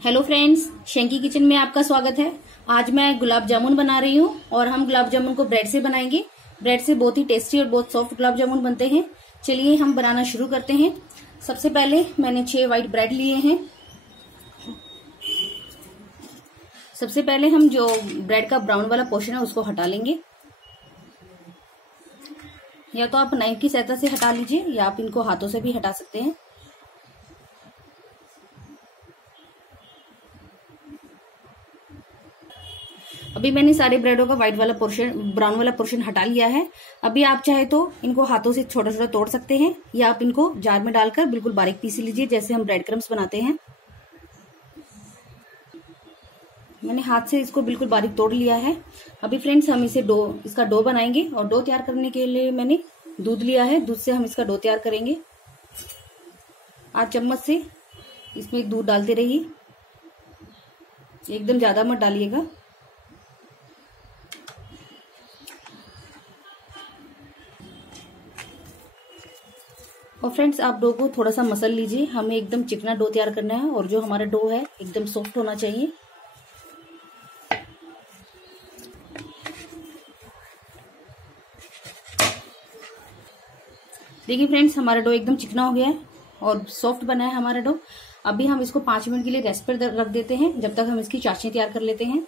Hello friends, शंकी kitchen में आपका स्वागत है। आज मैं गुलाब जामुन बना रही हूँ और हम गुलाब जामुन को ब्रेड से बनाएंगे। ब्रेड से बहुत ही टेस्टी और बहुत सॉफ्ट गुलाब जामुन बनते हैं। चलिए हम बनाना शुरू करते हैं। सबसे पहले मैंने 6 व्हाइट ब्रेड लिए हैं। सबसे पहले हम जो ब्रेड का ब्राउन वाला पोर्शन है उसको हटा लेंगे। या तो आप नाइफ की सहायता से हटा लीजिए या आप इनको हाथों से भी हटा सकते हैं। अभी मैंने सारे ब्रेडों का व्हाइट वाला पोर्शन, ब्राउन वाला पोर्शन हटा लिया है। अभी आप चाहे तो इनको हाथों से छोटा छोटा तोड़ सकते हैं या आप इनको जार में डालकर बिल्कुल बारीक पीस लीजिए, जैसे हम ब्रेड क्रम्स बनाते हैं। मैंने हाथ से इसको बिल्कुल बारीक तोड़ लिया है। अभी फ्रेंड्स हम इसका डो बनाएंगे और डो तैयार करने के लिए मैंने दूध लिया है। दूध से हम इसका डो तैयार करेंगे। आप चम्मच से इसमें दूध डालते रहिए, एकदम ज्यादा मत डालिएगा। और फ्रेंड्स आप डो को थोड़ा सा मसल लीजिए। हमें एकदम चिकना डो तैयार करना है और जो हमारा डो है एकदम सॉफ्ट होना चाहिए। देखिए फ्रेंड्स, हमारा डो एकदम चिकना हो गया है और सॉफ्ट बना है हमारा डो। अभी हम इसको 5 मिनट के लिए रेस्ट पर रख देते हैं, जब तक हम इसकी चाशनी तैयार कर लेते हैं।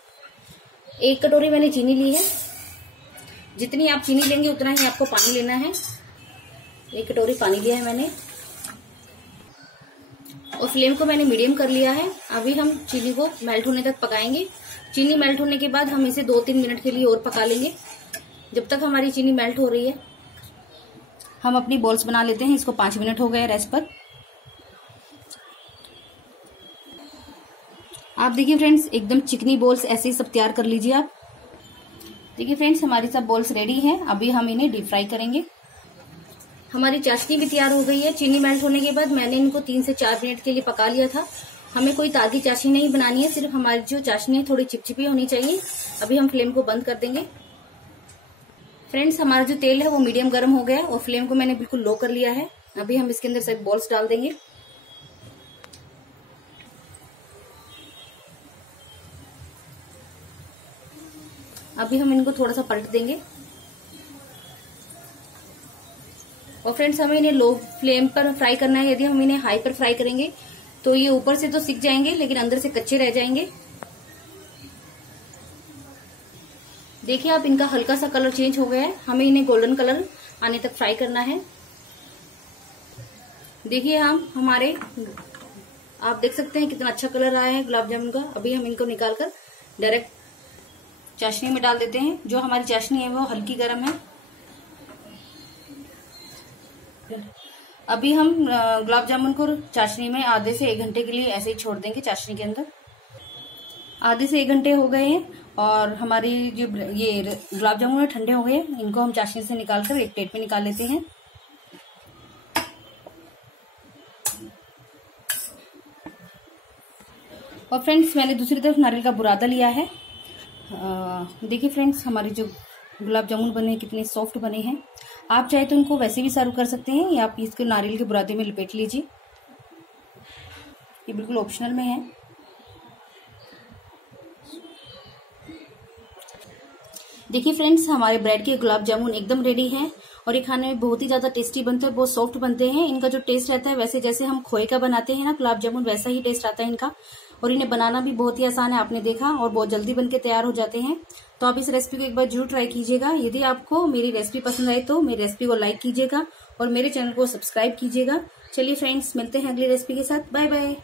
1 कटोरी मैंने चीनी ली है। जितनी आप चीनी लेंगे उतना ही आपको पानी लेना है। 1 कटोरी पानी लिया है मैंने और फ्लेम को मैंने मीडियम कर लिया है। अभी हम चीनी को मेल्ट होने तक पकाएंगे। चीनी मेल्ट होने के बाद हम इसे 2-3 मिनट के लिए और पका लेंगे। जब तक हमारी चीनी मेल्ट हो रही है हम अपनी बॉल्स बना लेते हैं। इसको 5 मिनट हो गए रेस्ट पर। आप देखिए फ्रेंड्स, एकदम चिकनी बॉल्स ऐसे ही सब तैयार कर लीजिए आप। देखिए फ्रेंड्स, हमारी सब बॉल्स रेडी हैं। अभी हम इन्हें डीप फ्राई करेंगे। हमारी चाशनी भी तैयार हो गई है। चीनी मेल्ट होने के बाद मैंने इनको 3 से 4 मिनट के लिए पका लिया था। हमें कोई ताज़ी चाशनी नहीं बनानी है, सिर्फ हमारी जो चाशनी है थोड़ी चिपचिपी होनी चाहिए। अभी हम फ्लेम को बंद कर देंगे। फ्रेंड्स, हमारा जो तेल है वो मीडियम गर्म हो गया है और फ्लेम को मैंने बिल्कुल लो कर लिया है। अभी हम इसके अंदर सब बॉल्स डाल देंगे। अभी हम इनको थोड़ा सा पलट देंगे और फ्रेंड्स हमें इन्हें लो फ्लेम पर फ्राई करना है। यदि हम इन्हें हाई पर फ्राई करेंगे तो ये ऊपर से तो सिक जाएंगे लेकिन अंदर से कच्चे रह जाएंगे। देखिए आप, इनका हल्का सा कलर चेंज हो गया है। हमें इन्हें गोल्डन कलर आने तक फ्राई करना है। देखिए आप देख सकते हैं कितना अच्छा कलर आया है गुलाब जामुन का। अभी हम इनको निकालकर डायरेक्ट चाशनी में डाल देते हैं। जो हमारी चाशनी है वो हल्की गर्म है। अभी हम गुलाब जामुन को चाशनी में आधे से 1 घंटे के लिए ऐसे ही छोड़ देंगे चाशनी के अंदर। आधे से 1 घंटे हो गए हैं और हमारी जो ये गुलाब जामुन ठंडे हो गए हैं। इनको हम चाशनी से निकालकर एक प्लेट में निकाल लेते हैं। और फ्रेंड्स, मैंने दूसरी तरफ नारियल का बुरादा लिया है। देखिए फ्रेंड्स, हमारे जो गुलाब जामुन बने कितने सॉफ्ट बने हैं। आप चाहे तो इनको वैसे भी सर्व कर सकते हैं या आप इसको नारियल के बुरादे में लपेट लीजिए। ये बिल्कुल ऑप्शनल में है। देखिए फ्रेंड्स, हमारे ब्रेड के गुलाब जामुन एकदम रेडी हैं और ये खाने में बहुत ही ज्यादा टेस्टी बनते हैं, बहुत सॉफ्ट बनते हैं। इनका जो टेस्ट रहता है वैसे जैसे हम खोए का बनाते हैं ना गुलाब जामुन, वैसा ही टेस्ट आता है इनका। और इन्हें बनाना भी बहुत ही आसान है, आपने देखा, और बहुत जल्दी बनके तैयार हो जाते हैं। तो आप इस रेसिपी को एक बार जरूर ट्राई कीजिएगा। यदि आपको मेरी रेसिपी पसंद आए तो मेरी रेसिपी को लाइक कीजिएगा और मेरे चैनल को सब्सक्राइब कीजिएगा। चलिए फ्रेंड्स, मिलते हैं अगली रेसिपी के साथ। Bye bye.